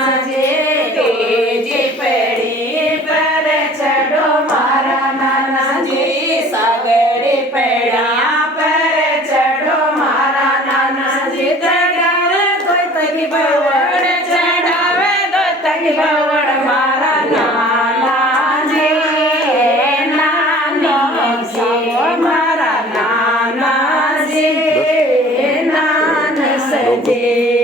તેજી પેઢી પર ચડો મારા નાનાજી સાગરી પેઢા પર ચડો મારા નાનાજી તગી બવડ ચડાવે તો તગી બવડ મારા નાનાજી નાનજી મારા નાનાજી નાનસજી